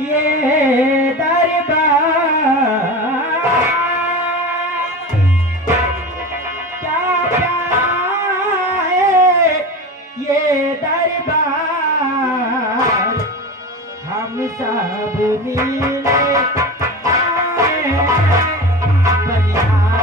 ये दरबार क्या प्यारा है ये दरबार हम सब मिले आए बलिहार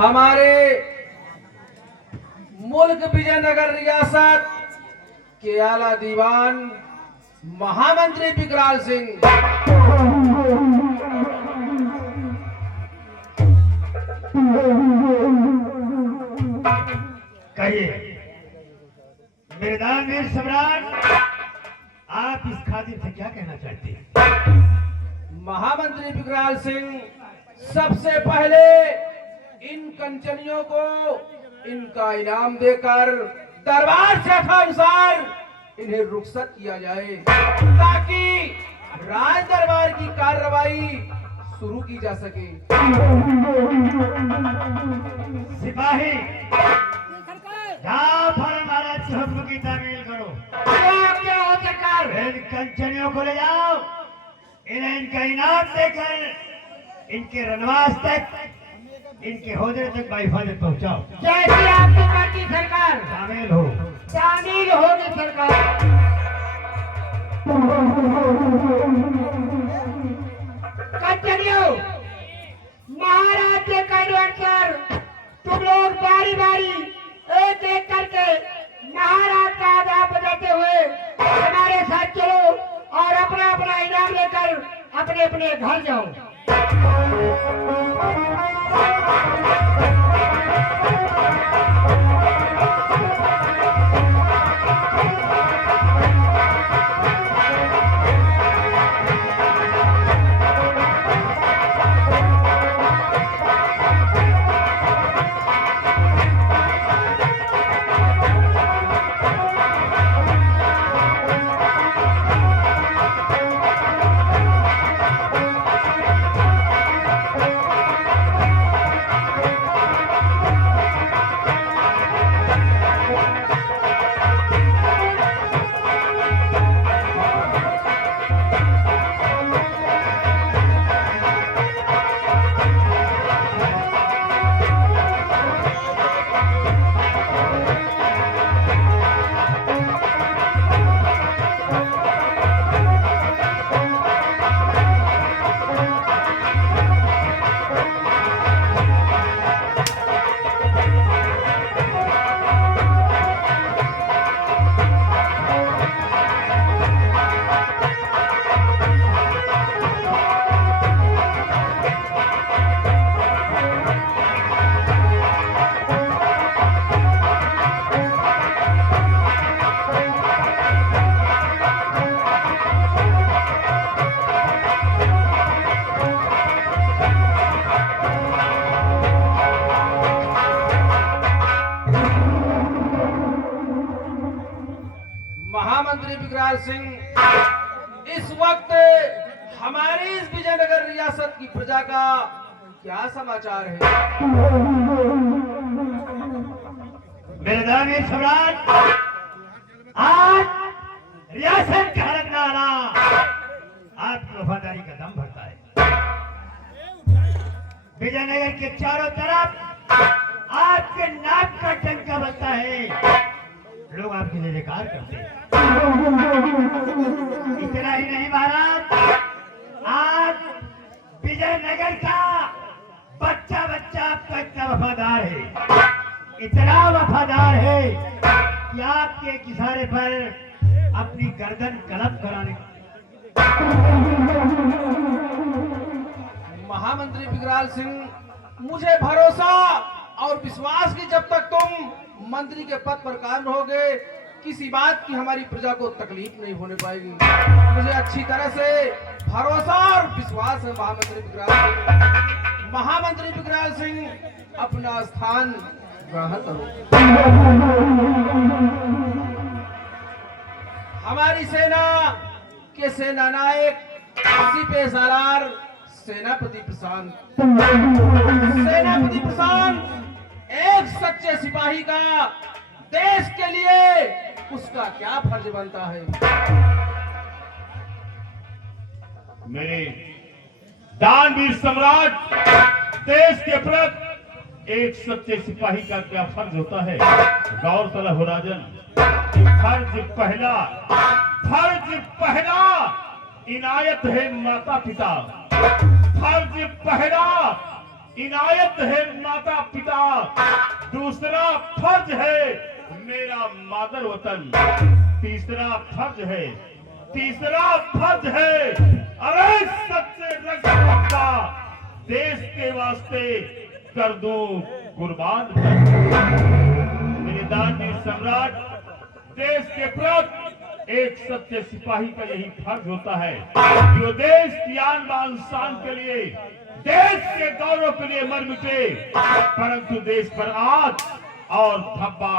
हमारे मुल्क विजयनगर रियासत के आला दीवान महामंत्री विकराल सिंह कहिए मेरे दानवीर सम्राट, आप इस खातिर से क्या कहना चाहते हैं? महामंत्री विकराल सिंह सबसे पहले इन कंचनियों को इनका इनाम देकर दरबार से अनुसार इन्हें रुखसत किया जाए ताकि राज दरबार की कार्रवाई शुरू की जा सके। सिपाही जाओ फौरन महाराज के हुक्म की तामील करो। क्या हो सरकार? इन कंचनियों को ले जाओ, इन्हें इनका इनाम देकर इनके रनवास तक, इनके होदे तक बाहिफाजत पहुंचाओ। जैसी आपकी मर्जी सरकार। शामिल हो। शामिल होगी सरकार। कंचनियों, महाराज के कहने अनुसार तुम लोग बारी बारी एक एक करके महाराज का आदाब बजाते हुए हमारे साथ चलो और अपना अपना इनाम लेकर अपने अपने घर जाओ। महामंत्री विकराल सिंह, इस वक्त हमारी इस विजयनगर रियासत की प्रजा का क्या समाचार है? मेरे दानवीर सम्राट, आज रियासत का हलफनामा आपकी वफादारी का दम भरता है। विजयनगर के चारों तरफ आपके नाक का डंका बजता है, लोग आपकी जय जयकार करते हैं। इतना ही नहीं महाराज, आज विजयनगर का बच्चा बच्चा आपका इतना वफादार है, इतना वफादार है कि आपके एक इशारे पर अपनी गर्दन कलप कराने। महामंत्री विकराल सिंह, मुझे भरोसा और विश्वास कि जब तक तुम मंत्री के पद पर कायम रहोगे किसी बात की हमारी प्रजा को तकलीफ नहीं होने पाएगी। मुझे अच्छी तरह से भरोसा और विश्वास है महामंत्री विकराल सिंह। महामंत्री विकराल सिंह, अपना स्थान ग्रहण करो। हमारी सेना के सेना नायक सिपह सालार सेनापति प्रशांत, सेनापति प्रशांत एक सच्चे सिपाही का देश के लिए उसका क्या फर्ज बनता है? मेरे दानवीर सम्राट, देश के प्रति एक सच्चे सिपाही का क्या फर्ज होता है? गौरतलब हो राजन, फर्ज पहला इनायत है माता पिता, फर्ज पहला इनायत है माता पिता, दूसरा फर्ज है मेरा मादर वतन, तीसरा फर्ज है अरे सच्चे रक्षा देश के वास्ते कर दूं कुर्बान। मेरे दानवीर सम्राट, देश के प्रति एक सच्चे सिपाही का यही फर्ज होता है जो देश की आन बान शान के लिए, देश के गौरव के लिए मर मिटे, परंतु देश पर आज और धब्बा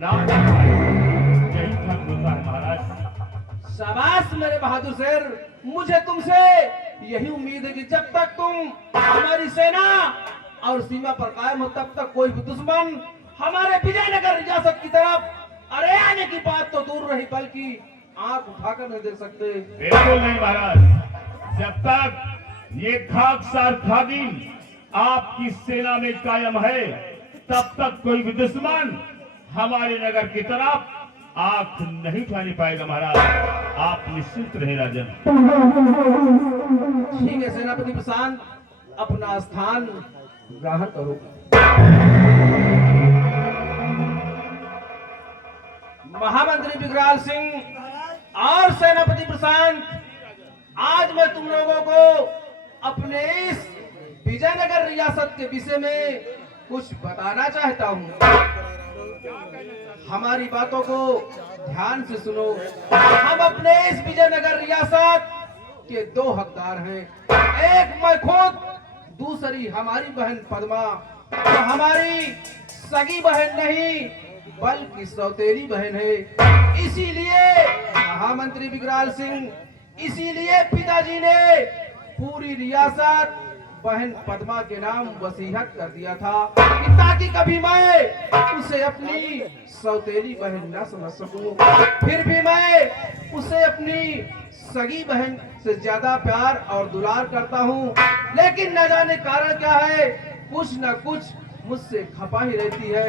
ना लगाए। यही धर्म होता है महाराज। शाबाश मेरे बहादुर शेर, मुझे तुमसे यही उम्मीद है कि जब तक तुम हमारी सेना और सीमा पर कायम हो तब तक कोई भी दुश्मन हमारे विजयनगर रियासत की तरफ अरे आने की बात तो दूर रही बल्कि आंख उठाकर नहीं देख सकते। बिल्कुल नहीं महाराज, जब तक ये खाकसार खादिम आपकी सेना में कायम है तब तक कोई भी दुश्मन हमारे नगर की तरफ आंख नहीं उठाने पाएगा महाराज। आप निश्चिंत रहे राजन। ठीक है सेनापति प्रशांत, अपना स्थान ग्रहण करो। महामंत्री विकराल सिंह और सेनापति प्रशांत, आज मैं तुम लोगों को अपने इस विजयनगर रियासत के विषय में कुछ बताना चाहता हूँ। हमारी बातों को ध्यान से सुनो। हम अपने इस विजयनगर रियासत के दो हकदार हैं, एक मैं खुद, दूसरी हमारी बहन पद्मा, जो हमारी सगी बहन नहीं बल्कि सौतेली बहन है। इसीलिए महामंत्री विकराल सिंह, इसीलिए पिताजी ने पूरी रियासत बहन पद्मा के नाम वसीयत कर दिया था कि ताकि कभी मैं उसे अपनी सौतेली बहन न समझ सकूं। फिर भी मैं उसे अपनी सगी बहन से ज्यादा प्यार और दुलार करता हूं, लेकिन न जाने कारण क्या है, कुछ न कुछ मुझसे खपा ही रहती है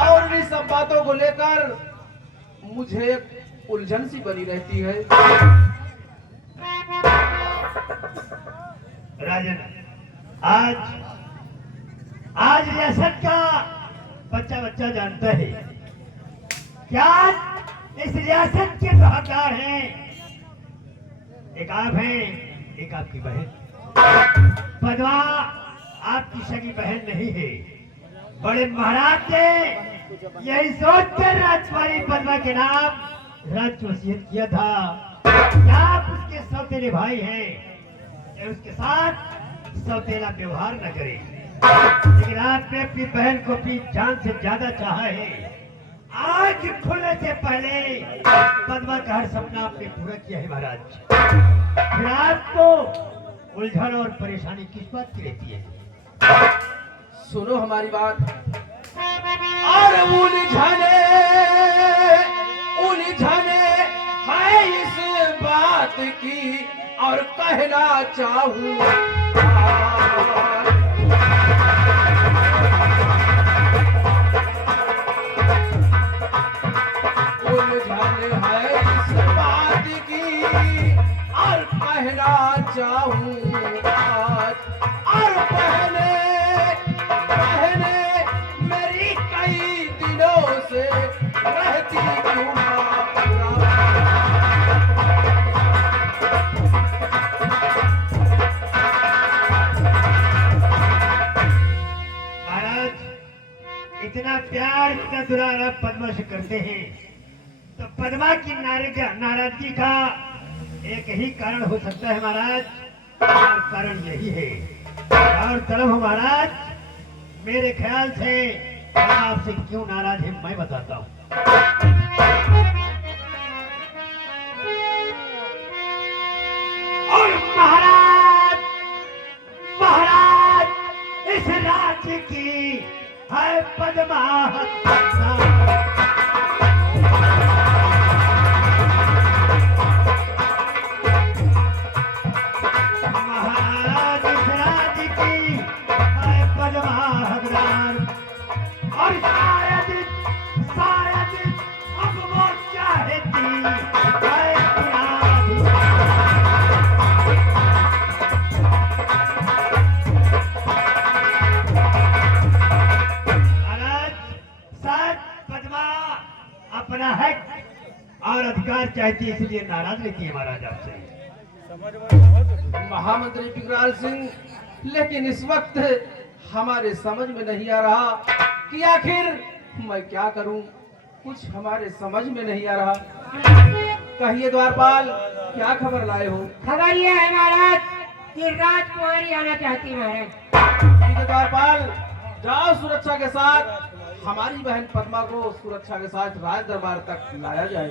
और इन सब बातों को लेकर मुझे उलझन सी बनी रहती है। राजन, आज रियासत का बच्चा बच्चा जानता है क्या इस रियासत के दो हकदार हैं, एक आप हैं, एक आपकी बहन पद्मा। आपकी सगी बहन नहीं है। बड़े महाराज ने यही सोचकर राजकुमारी पद्मा के नाम राज्य वसीयत किया था कि आप उसके सौतेले भाई हैं, उसके साथ सौतेला व्यवहार न करें। लेकिन आपने अपनी बहन को अपनी जान से ज्यादा चाहा है। आज खुलने से पहले पद्मा का हर सपना आपने पूरा किया है महाराज। फिर आपको उलझन और परेशानी किस बात की रहती है? सुनो हमारी बात। और उलझने है इस बात की और कहना चाहूं, उलझन है इस बात की और कहना चाहूं और बहने मेरी कई दिनों से रहती क्यों ना। महाराज, इतना प्यार इतना दुलार आप पद्मा से करते हैं तो पद्मा की नाराजगी का एक ही कारण हो सकता है महाराज, और कारण यही है। और तलब हो महाराज, मेरे ख्याल से पद्मा आपसे क्यों नाराज है मैं बताता हूँ। और महाराज इस राज्य की है पद्मा। महाराज इस राज्य की है पद्मा हकदार। और शायद अब वो चाहती है अपना हक और अधिकार चाहती है, इसलिए नाराज रहती है महाराज आपसे। महामंत्री विकराल सिंह, लेकिन इस वक्त हमारे समझ में नहीं आ रहा कि आखिर मैं क्या करूं। कुछ हमारे समझ में नहीं आ रहा। कहिए द्वारपाल, क्या खबर लाए हो? खबर यह है महाराज कि राजकुमारी आना चाहती है महाराज। ठीक है द्वारपाल, जाओ सुरक्षा के साथ हमारी बहन पद्मा को सुरक्षा के साथ राज दरबार तक लाया जाए।